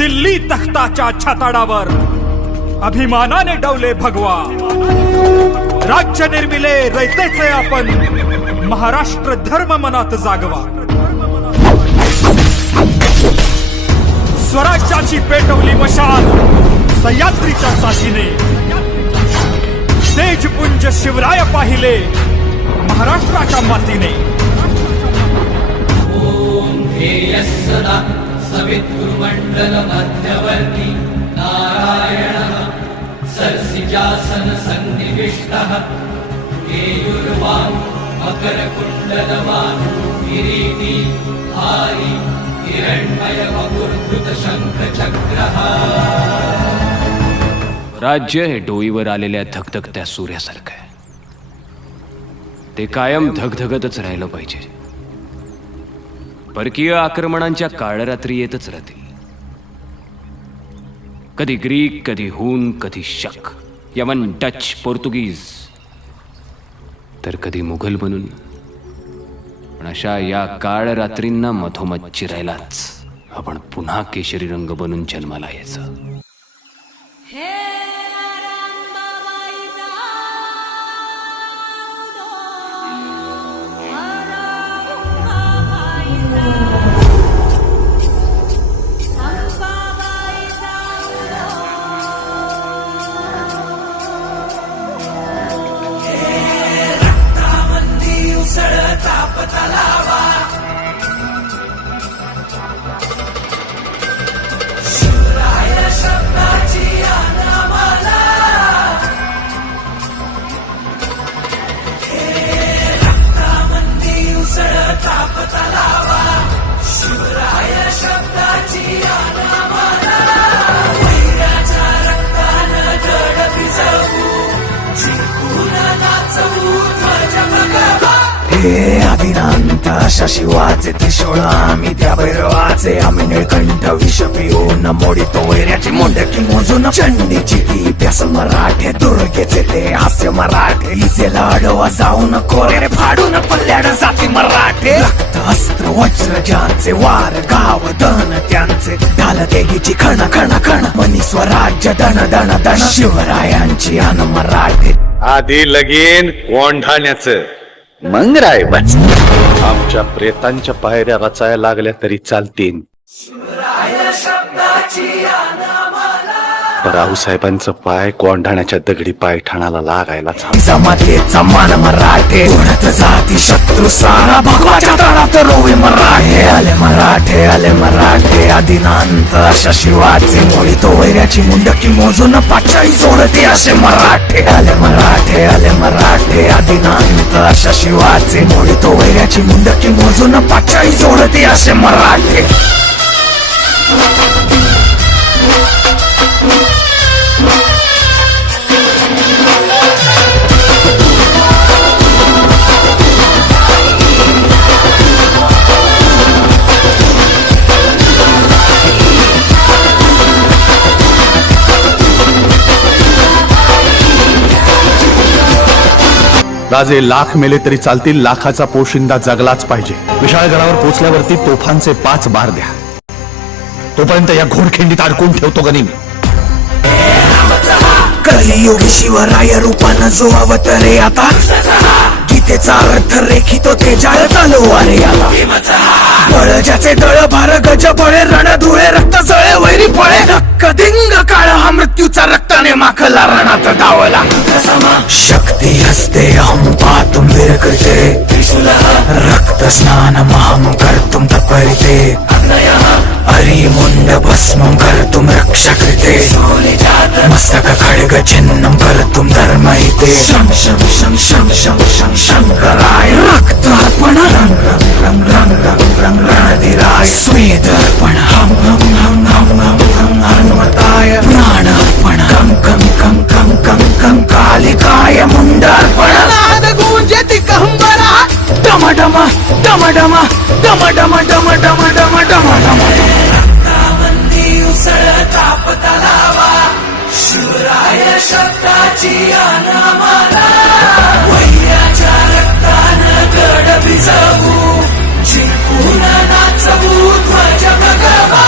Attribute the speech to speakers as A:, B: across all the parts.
A: दिल्ली तख्ताच्या छताडावर. अभिमानाने डवले भगवा राज्य निर्मिले रयतेचे आपण. महाराष्ट्र धर्म मनात जागवा. स्वराज्याची पेटवली मशाल. सह्याद्रीच्या साथीने. तेजपुंज शिवराय पाहिले. महाराष्ट्राच्या मातीने.
B: ध्येयः सदा सवितृमण्डलमध्यवर्ती नारायणः सर्सिजासनसन्निविष्टः केयुर्वान् मकरकुण्डलवान् किरीटी धारी हिरण्मयवपुर्धृतशङ्खचक्रः
C: राज्य हे डोईवर आलेल्या धगधगत्या सूर्यासारखं आहे. ते कायम धगधगतच राहिलं पाहिजे. परकीय आक्रमणांच्या काळरात्री येतच राहतील कधी ग्रीक कधी हून कधी शक यमन डच पोर्तुगीज. तर कधी मुघल बनून. पण अशा या काळ रात्रींना मधोमध चिरायलाच आपण पुन्हा केशरी रंग बनून जन्माला यायचं.
D: Papa Talava. अशा शिवाचे त्रिशूळ आम्ही त्या भैरवाचे. आम्ही निळकंठ विष पिऊन मोडितो वैऱ्याची मुंडकी मोजून चंडीची ती प्यास मराठे दुर्गेचे ते हास्य मराठे. इजेला अडवा जाऊन कोरे फाडून पल्ल्याड जाती मराठे. रक्त अस्त्र वज्र ज्यांचे वार गाव दन त्यांचे. ढाल देगीची खण खण खण मनी स्वराज्य दण दण दण शिवरायांची अन मराठे.
E: आधी लगीन कोंढाण्याचं मग रायबाच आमच्या प्रेतांच्या पायऱ्या रचायला लागल्या तरी चालतील. पण पाय कोंढाण्याच्या दगडी पायठाणाला लागायला
D: जमाते जमान मराठे उडत जाती शत्रू सारा भगवाच्या तळात रोवे मराठे आले मराठे आले मराठे आदिनांत अशा शिवाचे मोडी तो वैऱ्याची मुंडकी मोजून पाचाळी जोडते असे मराठे. आले मराठे आले मराठे आदिनांत अशा शिवाचे मोडी तो वैऱ्याची मुंडकी मोजून पाचाळी जोडते असे मराठे.
F: राजे लाख मेले तरी चालतील लाखाचा पोशिंदा जगलाच पाहिजे. विशाळगडावर पोचल्यावरती तोफांचे पाच बार द्या. तोपर्यंत या घोडखिंडीत अडकून ठेवतो गनिमी.
D: कलियुगी शिवराय रूपानं जो अवतरे आता. गीतेचा अर्थ रेखितो ते जाळ तलवारे आला बळ ज्याचे दळ भार गज बळे रण धुळे रक्त जळे वैरी पळे मृत्यूचा रक्ताने माखला रणात धावला शक्ती हस्ते अहम पातुम विरकते रक्त स्नान महम कर्तुम तत्परिते हरी मुंड भस्म कर्तुं रक्षा कृते मस्तक खड्ग छिन्नं कर्तुं धर्महिते शं शं शं शं शं शं शंकराय रक्तार्पण रं रंग रंग रंग रंग रंग रणधिराय स्वेदर्पण हं डम डम डम डम डम डम डम डम डम डम. डम शिवराय शब्दाची अनामाला वैराच्या रक्तानं गड भिजवू. जिंकून नाचवू ध्वज भगवा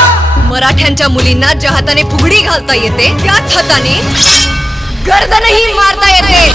G: मराठ्यांच्या मुलींना ज्या हाताने फुगडी घालता येते त्याच हाताने गर्दनही मारता येते.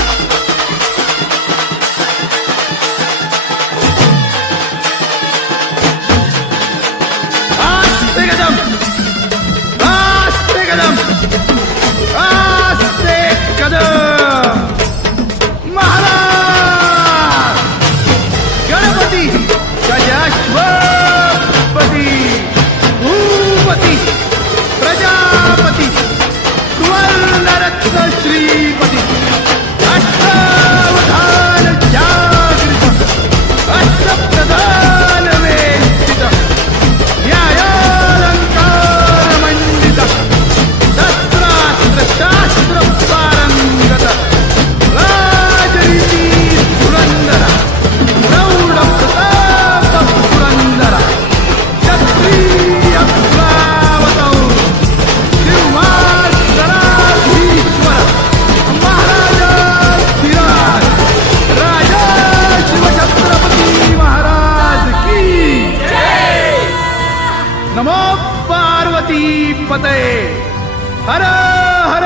H: हर हर